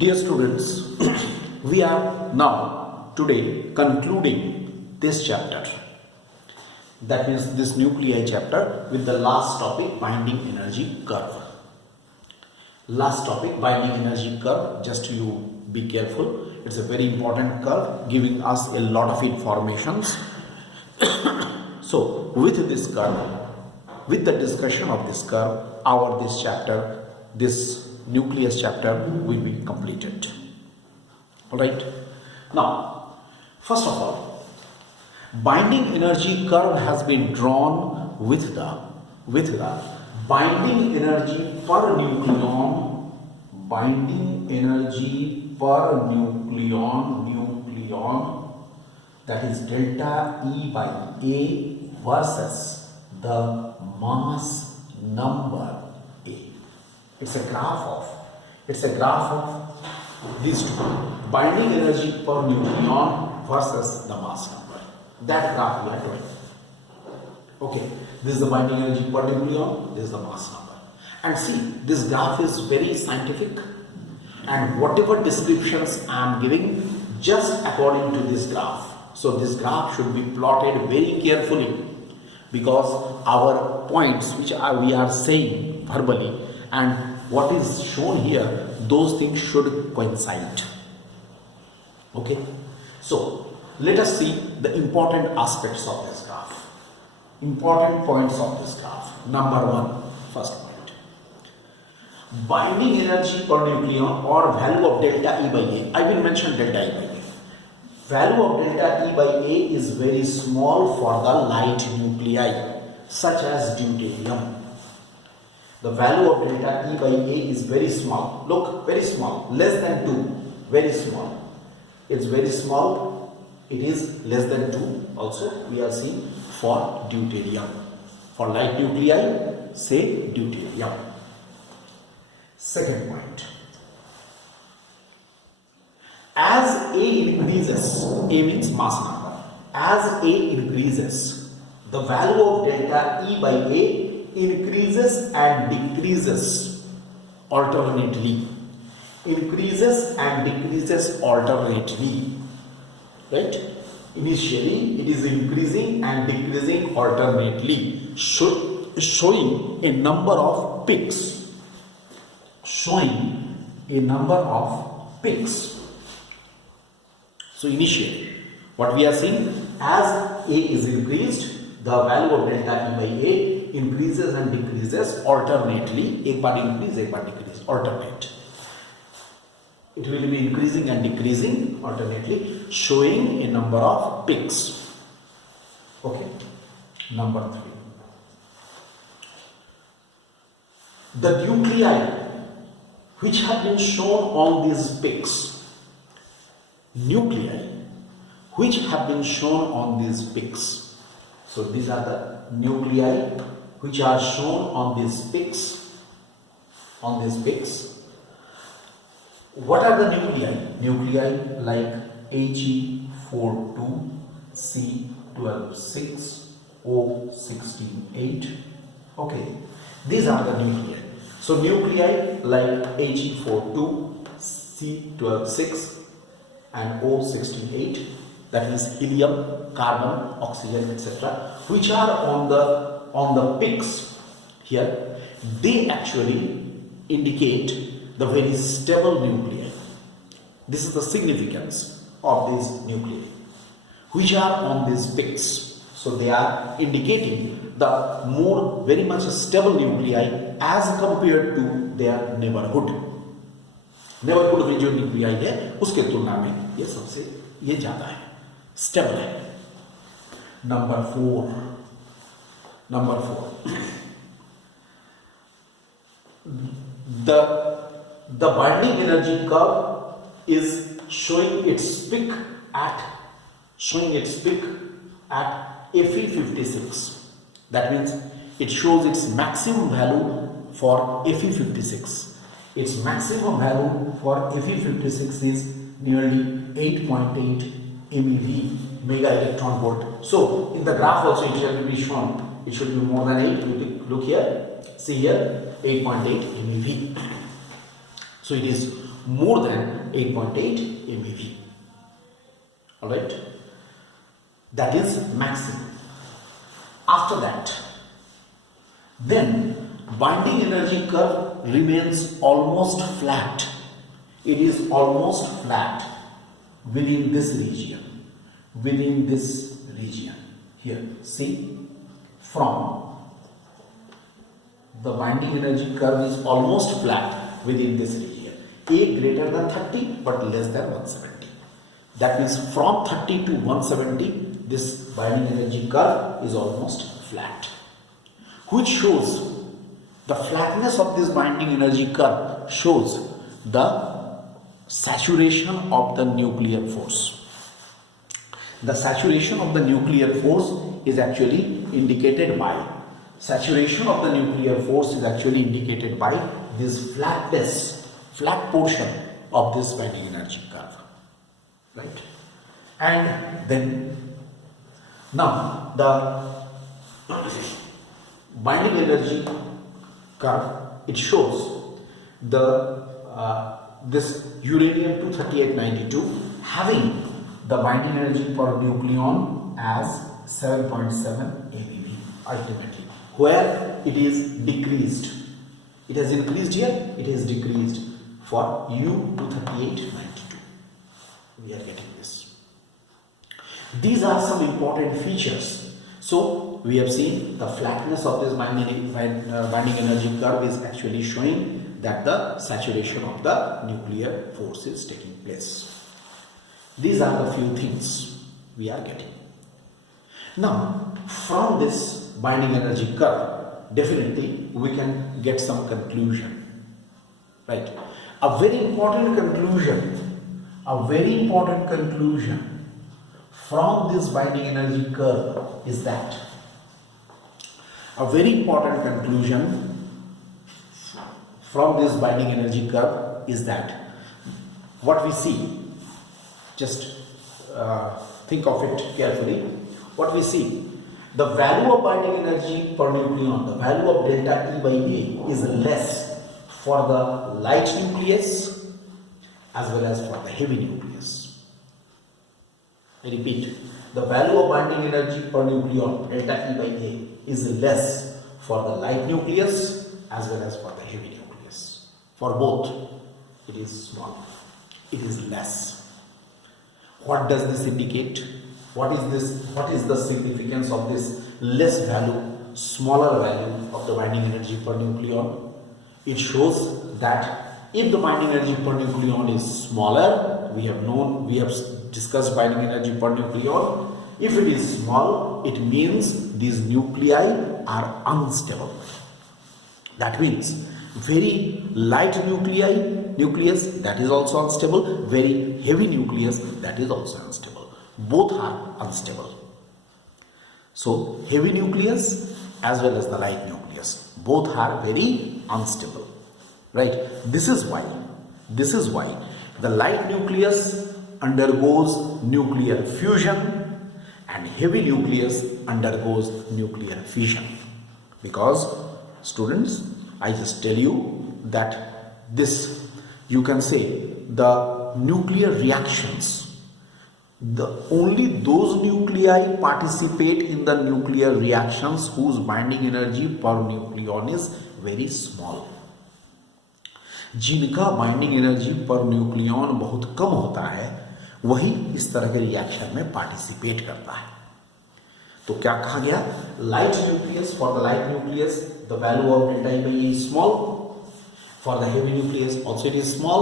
Dear students, we are now today concluding this chapter. That means this nuclei chapter with the last topic, binding energy curve. Last topic, binding energy curve. Just you be careful. It's a very important curve giving us a lot of informations. So with this curve, with the discussion of this curve, this chapter, this nucleus chapter will be completed. Alright. Now, first of all, binding energy curve has been drawn with the binding energy per nucleon, that is delta E by A versus the mass number A. It's a graph of these two, binding energy per nucleon versus the mass number. That graph we are doing. Okay, this is the binding energy per nucleon, this is the mass number. And see, this graph is very scientific, and whatever descriptions I am giving, just according to this graph. So this graph should be plotted very carefully, because our points which we are saying verbally and what is shown here, those things should coincide. Okay, so let us see the important aspects of this graph, important points of this graph. Number one, first point, binding energy per nucleon or value of delta E by A. I will mention delta E by A. Value of delta E by A is very small for the light nuclei such as deuterium. The value of delta E by A is very small. Look, very small, less than 2, very small. It's very small, it is less than 2 also we are seeing for deuterium. For light nuclei, say deuterium. Second point. As A increases, A means mass number, as A increases, the value of delta E by A increases and decreases alternately. Increases and decreases alternately. Right? Initially, it is increasing and decreasing alternately, showing a number of peaks. Showing a number of peaks. So initially, what we are seeing, as A is increased, the value of delta E by A increases and decreases alternately. एक बार increase, एक बार decrease, alternate. It will be increasing and decreasing alternately, showing a number of peaks. Okay. Number 3. The nuclei which have been shown on these peaks, So these are the nuclei which are shown on these peaks. What are the nuclei? Nuclei like He42, C12,6, O16,8. Okay, these are the nuclei. So nuclei like He42, C12,6 and O16,8, that is helium, carbon, oxygen, etc., which are on the peaks here, they actually indicate the very stable nuclei. This is the significance of these nuclei which are on these peaks. So they are indicating the more very much stable nuclei as compared to their neighborhood. Neighborhood में जो nuclei है उसके तुलना में ये सबसे ये ज्यादा है, stable है. Number 4. The binding energy curve is showing its peak at Fe56. That means it shows its maximum value for Fe56. Its maximum value for Fe56 is nearly 8.8 MeV, mega electron volt. So in the graph also it shall be shown, it should be more than 8. Look here, see here, 8.8 MeV. So it is more than 8.8 MeV. Alright, that is maximum. After that, then binding energy curve remains almost flat. It is almost flat within this region. Within this region. Here, see, from the binding energy curve is almost flat within this region. A greater than 30 but less than 170. That means from 30 to 170, this binding energy curve is almost flat, which shows the flatness of this binding energy curve shows the saturation of the nuclear force. The saturation of the nuclear force is actually indicated by this flat portion of this binding energy curve, right? And then now the binding energy curve, it shows the this uranium-238-92 having the binding energy per nucleon as 7.7 MeV ultimately, where it is decreased. It has increased here, it is decreased for U-238-92. We are getting this. These are some important features. So we have seen the flatness of this binding energy curve is actually showing that the saturation of the nuclear force is taking place. These are the few things we are getting. Now, from this binding energy curve, definitely we can get some conclusion, right? A very important conclusion from this binding energy curve is that what we see, just think of it carefully, what we see, the value of binding energy per nucleon, the value of delta E by A is less for the light nucleus as well as for the heavy nucleus. I repeat, the value of binding energy per nucleon, delta E by A, is less for the light nucleus as well as for the heavy nucleus. For both, it is small. It is less. What does this indicate? What is the significance of this less value, smaller value of the binding energy per nucleon? It shows that if the binding energy per nucleon is smaller, we have discussed binding energy per nucleon. If it is small, it means these nuclei are unstable. That means very light nucleus, that is also unstable. Very heavy nucleus, that is also unstable. Both are unstable. So heavy nucleus as well as the light nucleus, both are very unstable, right? This is why the light nucleus undergoes nuclear fusion and heavy nucleus undergoes nuclear fission. Because students, I just tell you that this, you can say, the nuclear reactions, only those nuclei participate in the nuclear reactions whose binding energy per nucleon is very small. जिनका binding energy per nucleon बहुत कम होता है, वही इस तरह के reaction में participate करता है. तो क्या कहा गया? Light nucleus, for the light nucleus the value of delta E by is small, for the heavy nucleus also it is small.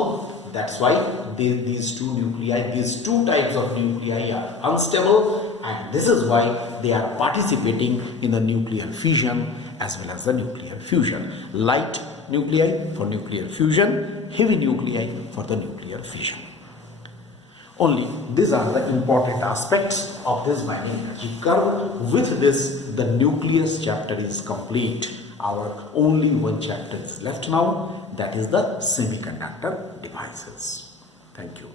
That's why these two types of nuclei are unstable, and this is why they are participating in the nuclear fission as well as the nuclear fusion. Light nuclei for nuclear fusion, heavy nuclei for the nuclear fission. Only these are the important aspects of this binding energy curve. With this, the nucleus chapter is complete. Our only one chapter is left now, that is the semiconductor devices. Thank you.